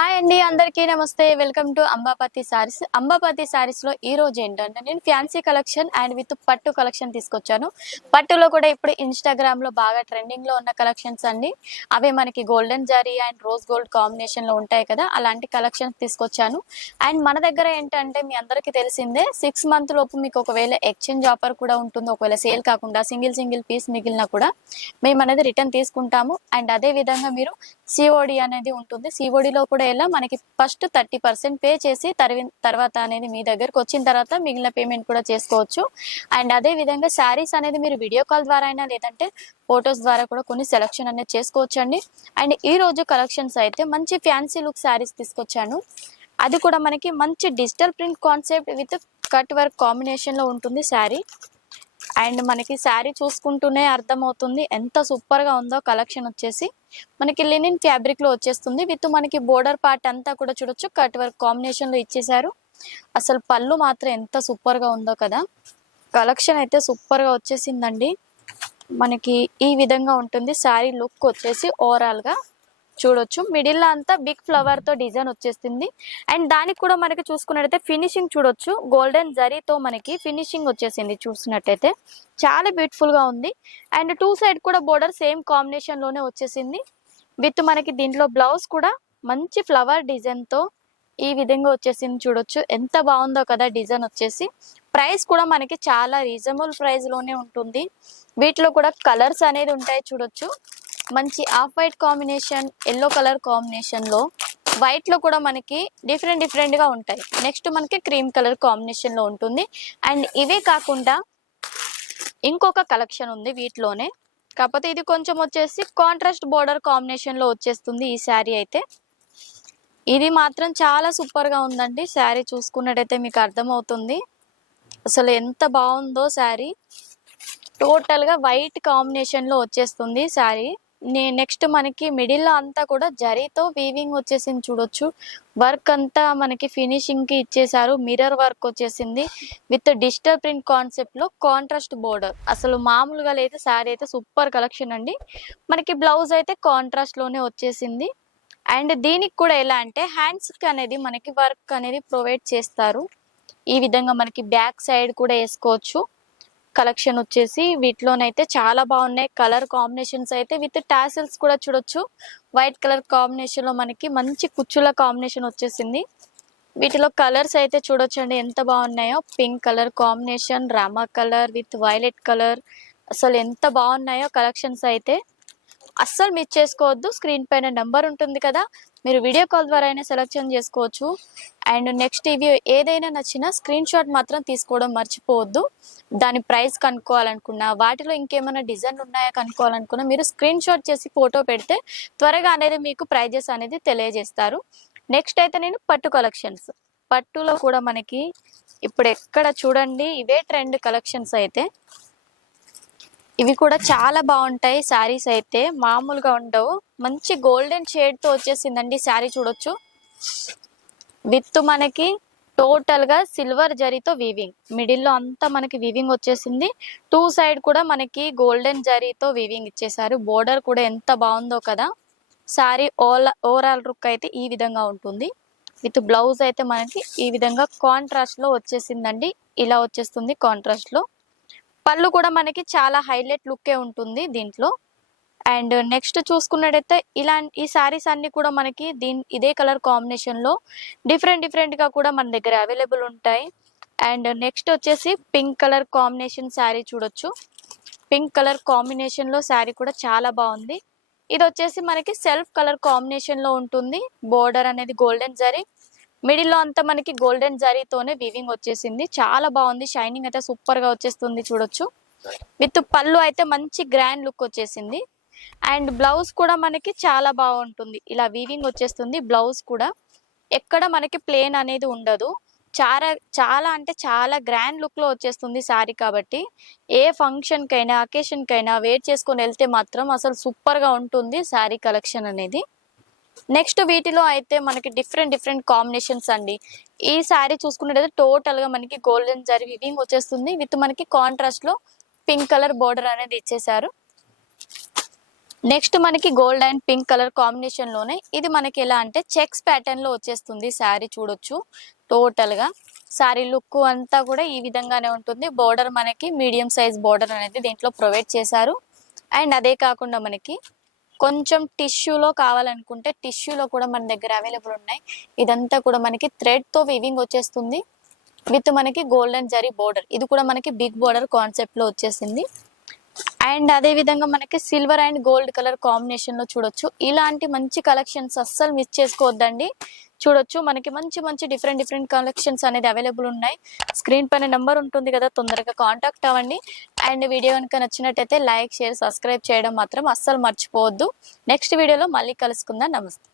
Hi అండి, అందరికీ నమస్తే. Welcome to Ambapathi Sarees. అంబాపతి సారీస్ లో ఈ రోజు ఏంటంటే నేను ఫ్యాన్సీ కలెక్షన్ అండ్ విత్ పట్టు కలెక్షన్ తీసుకొచ్చాను. పట్టులో కూడా ఇప్పుడు ఇన్స్టాగ్రామ్ లో బాగా ట్రెండింగ్ లో ఉన్న కలెక్షన్స్ అండి. అవి మనకి golden zari and rose gold combination లో ఉంటాయి కదా, అలాంటి కలెక్షన్స్ తీసుకొచ్చాను. అండ్ మన దగ్గర ఏంటంటే మీ అందరికీ తెలిసిందే, 6 మంత్ లోపు మీకు ఒకవేళ ఎక్స్చేంజ్ ఆఫర్ కూడా ఉంటుంది. ఒకవేళ సేల్ కాకుండా సింగిల్ పీస్ మిగిలినా కూడా మేము అనేది రిటర్న్ తీసుకుంటాము. అండ్ అదే విధంగా మీరు సిఓడి అనేది ఉంటుంది. సిఓడిలో కూడా ఎలా మనకి ఫస్ట్ 30% పే చేసి తర్వాత అనేది మీ దగ్గరకు వచ్చిన తర్వాత మిగిలిన పేమెంట్ కూడా చేసుకోవచ్చు. అండ్ అదే విధంగా శారీస్ అనేది మీరు వీడియో కాల్ ద్వారా అయినా లేదంటే ఫొటోస్ ద్వారా కూడా కొన్ని సెలెక్షన్ అనేది చేసుకోవచ్చు అండి. అండ్ ఈ రోజు కలెక్షన్స్ అయితే మంచి ఫ్యాన్సీ లుక్ శారీస్ తీసుకొచ్చాను. అది కూడా మనకి మంచి digital print concept with cut work combination లో ఉంటుంది శారీ. అండ్ మనకి శారీ చూసుకుంటూనే అర్థమవుతుంది ఎంత సూపర్ గా ఉందో. కలెక్షన్ వచ్చేసి మనకి లినిన్ ఫ్యాబ్రిక్ లో వచ్చేస్తుంది. విత్ మనకి బోర్డర్ పార్ట్ అంతా కూడా చూడొచ్చు కట్ వర్క్ కాంబినేషన్ లో ఇచ్చేసారు. అసలు పళ్ళు మాత్రం ఎంత సూపర్ గా ఉందో కదా. కలెక్షన్ అయితే సూపర్ గా వచ్చేసిందండి. మనకి ఈ విధంగా ఉంటుంది శారీ లుక్ వచ్చేసి. ఓవరాల్ గా చూడొచ్చు మిడిల్ అంతా బిగ్ ఫ్లవర్ తో డిజైన్ వచ్చేస్తుంది. అండ్ దానికి కూడా మనకి చూసుకున్నట్టయితే ఫినిషింగ్ చూడొచ్చు, గోల్డెన్ జరీతో మనకి ఫినిషింగ్ వచ్చేసింది. చూసినట్టయితే చాలా బ్యూటిఫుల్ గా ఉంది. అండ్ టూ సైడ్ కూడా బోర్డర్ సేమ్ కాంబినేషన్ లోనే వచ్చేసింది. విత్ మనకి దీంట్లో బ్లౌజ్ కూడా మంచి ఫ్లవర్ డిజైన్ తో ఈ విధంగా వచ్చేసింది. చూడొచ్చు ఎంత బాగుందో కదా డిజైన్ వచ్చేసి. ప్రైస్ కూడా మనకి చాలా రీజనబుల్ ప్రైస్ లోనే ఉంటుంది. వీటిలో కూడా కలర్స్ అనేది ఉంటాయి చూడొచ్చు. మంచి off white combination, yellow colour combination లో, వైట్ లో కూడా మనకి డిఫరెంట్ గా ఉంటాయి. నెక్స్ట్ మనకి క్రీమ్ కలర్ కాంబినేషన్ లో ఉంటుంది. అండ్ ఇవే కాకుండా ఇంకొక కలెక్షన్ ఉంది వీటిలోనే, కాకపోతే ఇది కొంచెం వచ్చేసి కాంట్రాస్ట్ బోర్డర్ కాంబినేషన్ లో వచ్చేస్తుంది ఈ శారీ అయితే. ఇది మాత్రం చాలా సూపర్ గా ఉందండి. శారీ చూసుకున్నట్టయితే మీకు అర్థమవుతుంది అసలు ఎంత బాగుందో శారీ. టోటల్ గా వైట్ కాంబినేషన్ లో వచ్చేస్తుంది శారీ. నెక్స్ట్ మనకి మిడిల్ లో అంతా కూడా జరీతో వీవింగ్ వచ్చేసింది చూడొచ్చు. వర్క్ అంతా మనకి ఫినిషింగ్ కి ఇచ్చేసారు. మిర్రర్ వర్క్ వచ్చేసింది విత్ డిజిటల్ ప్రింట్ కాన్సెప్ట్ లో కాంట్రాస్ట్ బోర్డర్. అసలు మామూలుగా లేదు శారీ అయితే. సూపర్ కలెక్షన్ అండి. మనకి బ్లౌజ్ అయితే కాంట్రాస్ట్ లోనే వచ్చేసింది. అండ్ దీనికి కూడా ఎలా అంటే హ్యాండ్స్ కి అనేది మనకి వర్క్ అనేది ప్రొవైడ్ చేస్తారు. ఈ విధంగా మనకి బ్యాక్ సైడ్ కూడా వేసుకోవచ్చు. కలెక్షన్ వచ్చేసి వీటిలోనైతే చాలా బాగున్నాయి. కలర్ కాంబినేషన్స్ అయితే విత్ టాసిల్స్ కూడా చూడొచ్చు. వైట్ కలర్ కాంబినేషన్ లో మనకి మంచి కుచ్చుల కాంబినేషన్ వచ్చేసింది. వీటిలో కలర్స్ అయితే చూడొచ్చండి ఎంత బాగున్నాయో. Pink colour combination, Rama colour with violet colour. అసలు ఎంత బాగున్నాయో కలెక్షన్స్ అయితే. అస్సలు మిస్ చేసుకోవద్దు. స్క్రీన్ పైన నెంబర్ ఉంటుంది కదా, మీరు వీడియో కాల్ ద్వారా అయినా సెలెక్షన్ చేసుకోవచ్చు. అండ్ నెక్స్ట్ ఇవి ఏదైనా నచ్చినా స్క్రీన్ షాట్ మాత్రం తీసుకోవడం మర్చిపోవద్దు. దాని ప్రైస్ కనుక్కోవాలనుకున్నా, వాటిలో ఇంకేమైనా డిజైన్ ఉన్నాయా కనుక్కోవాలనుకున్నా మీరు స్క్రీన్ షాట్ చేసి ఫోటో పెడితే త్వరగా అనేది మీకు ప్రైజెస్ అనేది తెలియజేస్తారు. నెక్స్ట్ అయితే నేను పట్టు కలెక్షన్స్. పట్టులో కూడా మనకి ఇప్పుడు ఎక్కడ చూడండి ఇవే ట్రెండ్ కలెక్షన్స్ అయితే. ఇవి కూడా చాలా బాగుంటాయి. శారీస్ అయితే మామూలుగా ఉండవు. మంచి గోల్డెన్ షేడ్ తో వచ్చేసిందండి శారీ చూడొచ్చు. విత్ మనకి టోటల్ గా సిల్వర్ జరీతో వీవింగ్, మిడిల్ లో అంతా మనకి వీవింగ్ వచ్చేసింది. టూ సైడ్ కూడా మనకి గోల్డెన్ జరీతో వీవింగ్ ఇచ్చేసారు. బోర్డర్ కూడా ఎంత బాగుందో కదా. శారీ ఓవరాల్ లుక్ అయితే ఈ విధంగా ఉంటుంది. విత్ బ్లౌజ్ అయితే మనకి ఈ విధంగా కాంట్రాస్ట్ లో వచ్చేసిందండి. ఇలా వచ్చేస్తుంది కాంట్రాస్ట్ లో. పళ్ళు కూడా మనకి చాలా హైలైట్ లుక్కే ఉంటుంది దీంట్లో. అండ్ నెక్స్ట్ చూసుకున్నట్టయితే ఈ సారీస్ అన్ని కూడా మనకి ఇదే కలర్ కాంబినేషన్ లో డిఫరెంట్ గా కూడా మన దగ్గర అవైలబుల్ ఉంటాయి. అండ్ నెక్స్ట్ వచ్చేసి పింక్ కలర్ కాంబినేషన్ శారీ చూడొచ్చు. పింక్ కలర్ కాంబినేషన్ లో శారీ కూడా చాలా బాగుంది. ఇది వచ్చేసి మనకి సెల్ఫ్ కలర్ కాంబినేషన్ లో ఉంటుంది. బోర్డర్ అనేది గోల్డెన్ జరీ, మిడిల్ లో అంతా మనకి గోల్డెన్ జరీతోనే వీవింగ్ వచ్చేసింది. చాలా బాగుంది. షైనింగ్ అయితే సూపర్ గా వచ్చేస్తుంది చూడొచ్చు. విత్ పళ్ళు అయితే మంచి గ్రాండ్ లుక్ వచ్చేసింది. అండ్ బ్లౌజ్ కూడా మనకి చాలా బాగుంటుంది. ఇలా వీవింగ్ వచ్చేస్తుంది. బ్లౌజ్ కూడా ఎక్కడ మనకి ప్లేన్ అనేది ఉండదు. చాలా చాలా అంటే చాలా గ్రాండ్ లుక్ లో వచ్చేస్తుంది శారీ. కాబట్టి ఏ ఫంక్షన్ కైనా అకేషన్ కైనా వేర్ చేసుకొని వెళ్తే మాత్రం అసలు సూపర్ గా ఉంటుంది శారీ కలెక్షన్ అనేది. నెక్స్ట్ వీటిలో అయితే మనకి డిఫరెంట్ కాంబినేషన్స్ అండి. ఈ శారీ చూసుకున్నట్టయితే టోటల్ గా మనకి గోల్డెన్ జరీ వీవింగ్ వచ్చేస్తుంది. విత్ మనకి కాంట్రాస్ట్ లో పింక్ కలర్ బోర్డర్ అనేది ఇచ్చేసారు. నెక్స్ట్ మనకి gold and pink colour combination లోనే ఇది మనకి ఎలా అంటే చెక్స్ ప్యాటర్న్ లో వచ్చేస్తుంది శారీ చూడొచ్చు. టోటల్ గా శారీ లుక్ అంతా కూడా ఈ విధంగానే ఉంటుంది. బోర్డర్ మనకి మీడియం సైజ్ బోర్డర్ అనేది దీంట్లో ప్రొవైడ్ చేశారు. అండ్ అదే కాకుండా మనకి కొంచెం టిష్యూలో కావాలనుకుంటే టిష్యూలో కూడా మన దగ్గర అవైలబుల్ ఉన్నాయి. ఇదంతా కూడా మనకి థ్రెడ్ తో వీవింగ్ వచ్చేస్తుంది విత్ మనకి గోల్డెన్ జరీ బోర్డర్. ఇది కూడా మనకి బిగ్ బోర్డర్ కాన్సెప్ట్ లో వచ్చేసింది. అండ్ అదే విధంగా మనకి silver and gold colour combination లో చూడొచ్చు. ఇలాంటి మంచి కలెక్షన్స్ అస్సలు మిస్ చేసుకోవద్దండి. చూడొచ్చు మనకి మంచి మంచి డిఫరెంట్ డిఫరెంట్ కలెక్షన్స్ అనేది అవైలబుల్ ఉన్నాయి. స్క్రీన్ పైన నెంబర్ ఉంటుంది కదా, తొందరగా కాంటాక్ట్ అవ్వండి. అండ్ వీడియో కనుక నచ్చినట్టయితే లైక్ షేర్ సబ్స్క్రైబ్ చేయడం మాత్రం అస్సలు మర్చిపోవద్దు. నెక్స్ట్ వీడియోలో మళ్ళీ కలుసుకుందాం. నమస్తే.